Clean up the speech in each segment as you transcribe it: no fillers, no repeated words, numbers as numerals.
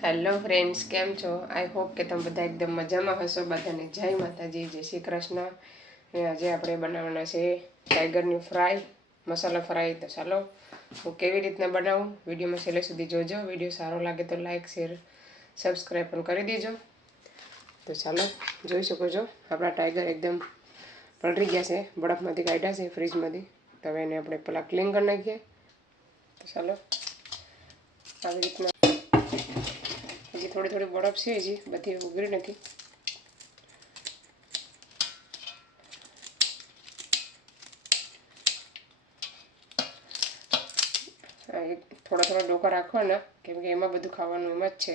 Hello friends, કેમ છો? I hope કે તમે બધા એકદમ મજામાં હશો. બધાને જય માતાજી, જય શ્રી કૃષ્ણ. આજે આપણે બનાવવાના છે ટાઈગરની ફ્રાય, મસાલા ફ્રાય. તો ચાલો હું કેવી રીતના બનાવું વિડીયોમાં છેલ્લે સુધી જોજો. વિડીયો સારો લાગે તો લાઈક, શેર, સબસ્ક્રાઈબ પણ કરી દેજો. તો ચાલો જોઈ શકો છો આપણા ટાઈગર એકદમ પલળી ગયા છે, બરફમાંથી કાઢ્યા છે ફ્રીજમાંથી. તો હવે એને આપણે પહેલાં ક્લીન કરી નાખીએ. તો ચાલો આવી રીતના હજી થોડી થોડી બરફ છે, હજી બધી ઉગરી નથી. થોડા થોડા ડોકા રાખવાના, કેમ કે એમાં બધું ખાવાનું એમાં જ છે.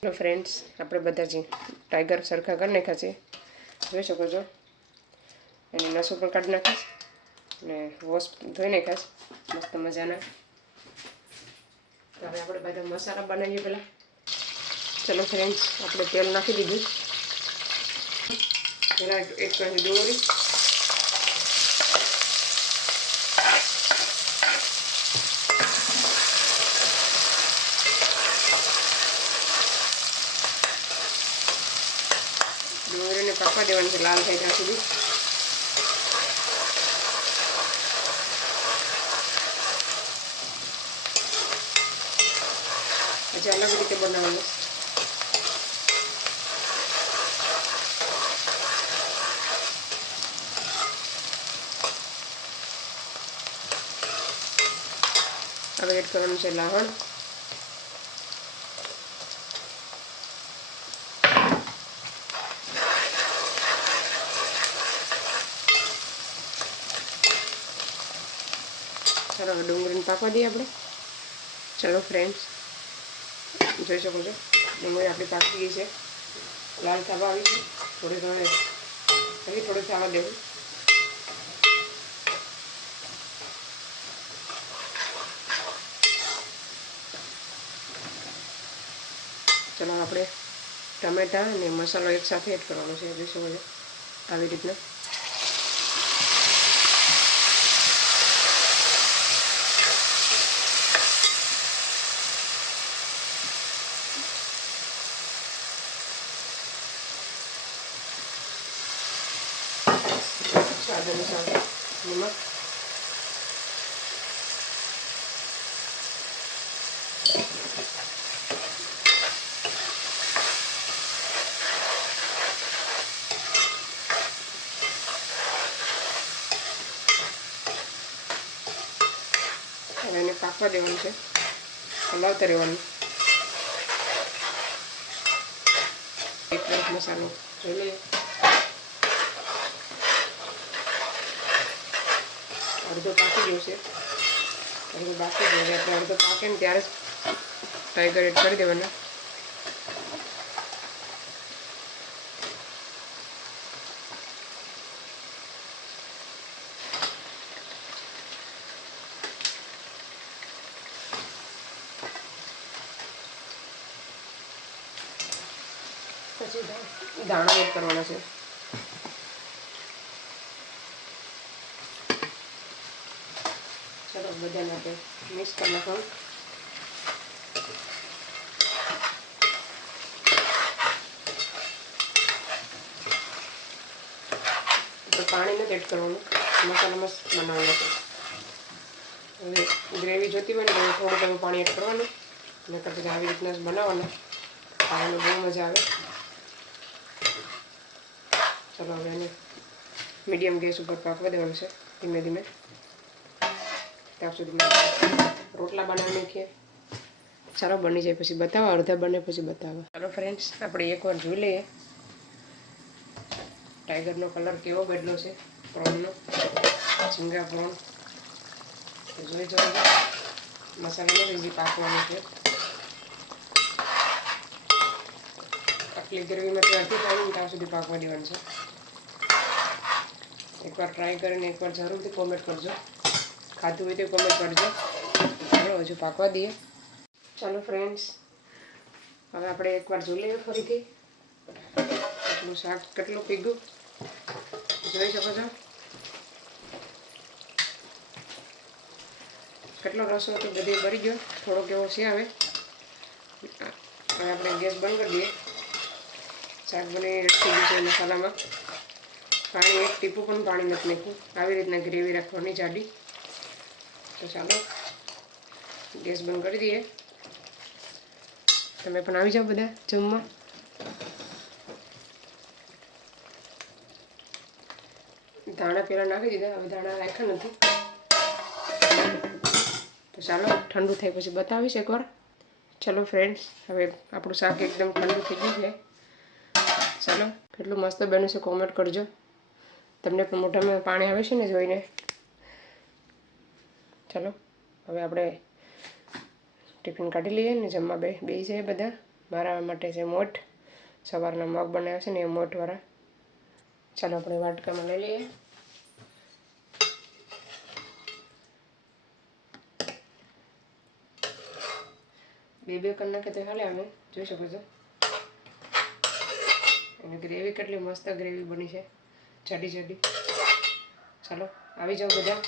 હેલો ફ્રેન્ડ્સ, આપણે બધા જ ટાઈગર સરખા કરી નાખ્યા છે, જોઈ શકો છો. એની નસો પણ કાઢી નાખીશ અને વોશ ધોઈ નાખાશ મસ્ત મજાના. તો હવે આપણે બધા મસાલા બનાવીએ પહેલાં. ચલો ફ્રેન્ડ્સ, આપણે તેલ નાખી દીધું. પહેલાં એક કઢી ડુંગળી, ડુંગળીને પાકવા દેવાની છે લાલ થાય ત્યાં સુધી. પછી અલગ રીતે બનાવવાનું. હવે એડ કરવાનું છે લસણ, ચાલો હવે ડુંગળીને પાકવા દઈએ આપણે. ચલો ફ્રેન્ડ્સ, જોઈ શકો છો ડુંગળી આપણી પાકી ગઈ છે, લાલ થવા આવી છે. થોડી થોડી થવા દેવું. ચલો આપણે ટમેટા અને મસાલો એકસાથે એડ કરવાનો છે, જોઈ શકો છો આવી રીતના. સ્વાદ અનુસાર નમક, હવે એને પાકવા દેવાનું છે, હલાવતા રહેવાનું. એક મસાલો જોઈ લઈએ. અડધો પાકી ગયો છે, અડધો બાકી ગયો. આપણે અડધો પાકે ને ત્યારે જ ટાઈગર એડ કરી દેવાના. પછી દાણા એડ કરવાના છે. ચલો બધાને આપણે મિક્સ કરી નાખવાનું. પાણી નથી એડ કરવાનું, મસાલા મસ્ત બનાવવાનો છે. હવે ગ્રેવી જોતી હોય ને તો થોડું થોડું પાણી એડ કરવાનું, નહીંતર પછી આવી રીતના જ બનાવવાનું. ખાવાની બહુ મજા આવે. ચલો હવે એને મીડિયમ ગેસ ઉપર પાકવા દેવાનું છે, ધીમે ધીમે. ત્યાં સુધી રોટલા બનાવી નાખીએ. ચાલો બની જાય પછી બતાવો, અડધા બને પછી બતાવો. ચાલો ફ્રેન્ડ્સ, આપણે એકવાર જોઈ લઈએ ટાઈગરનો કલર કેવો બદલો છે, પ્રોનનો, ઝીંગા પ્રોન. જોઈ જવું મસાલાનો હજી પાકવાનો છે. આટલી ગ્રેવીમાંથી અડધી થાય ને ત્યાં સુધી પાકવા દેવાનું છે. એકવાર ટ્રાય કરીને એકવાર જરૂરથી કોમેન્ટ કરજો. ખાધું હોય તો કોમેન્ટ કરજો. ચાલો હજુ પાકવા દઈએ. ચાલો ફ્રેન્ડ્સ, હવે આપણે એકવાર જોઈ લઈએ ફરીથી આપણું શાક કેટલું પીગું જોઈ શકો છો. કેટલો રસો હતો બધે ભરી ગયો, થોડોક એવો છે. હવે આપણે ગેસ બંધ કરી દઈએ. શાક બની થઈ ગયું છે મસાલામાં. પાણી એક ટીપું પણ પાણી નથી નાખ્યું. આવી રીતના ગ્રેવી રાખવાની જાડી. તો ચાલો ગેસ બંધ કરી દઈએ. તમે પણ આવી જાઓ બધા જમવા. ધાણા પહેલાં નાખી દીધા, હવે ધાણા રાખ્યા નથી. તો ચાલો ઠંડુ થાય પછી બતાવીશ એકવાર. ચલો ફ્રેન્ડ્સ, હવે આપણું શાક એકદમ ઠંડુ થઈ ગયું છે. ચાલો કેટલું મસ્ત બન્યું છે કોમેન્ટ કરજો. તમને પણ મોઢામાં પાણી આવે છે ને જોઈને. ચાલો હવે આપણે ટિફિન કાઢી લઈએ ને જમવા બે છે બધા. મારા માટે છે મોઠ, સવારના મગ બનાવ્યા છે ને એ મોઠવાળા. ચાલો આપણે વાટકામાં લઈ લઈએ. બે કરી નાખે તો હાલે. અમે જોઈ શકો છો અને ગ્રેવી કેટલી મસ્ત ગ્રેવી બની છે, જાડી જાડી. ચાલો આવી જાઓ બધા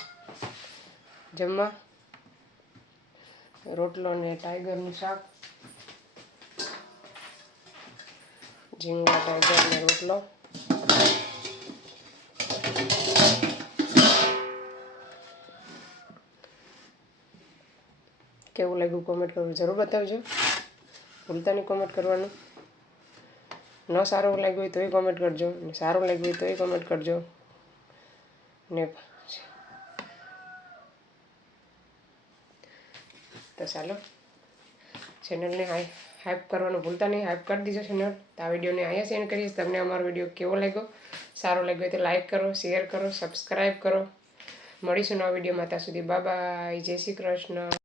જમવા. રોટલો ને ટાઈગરનું શાક, ઝીંગા ટાઈગરનો રોટલો. કેવું લાગ્યું કોમેન્ટ કરવું જરૂર બતાવજો. ભૂલતા નહીં કોમેન્ટ કરવાનું. ન સારું લાગ્યું હોય તોય કોમેન્ટ કરજો, ને સારું લાગ્યું હોય તોય કોમેન્ટ કરજો. ને તો ચાલો ચેનલને હાઈપ કરવાનું ભૂલતા નહીં. હાઈપ કરી દીજો ચેનલ. તો આ વિડીયોને અહીંયા સેન્ડ કરીશ. તમને અમારો વિડીયો કેવો લાગ્યો, સારો લાગ્યો હોય તો લાઈક કરો, શેર કરો, સબસ્ક્રાઈબ કરો. મળીશું નવા વિડીયોમાં. ત્યાં સુધી બાય બાય. જય શ્રી કૃષ્ણ.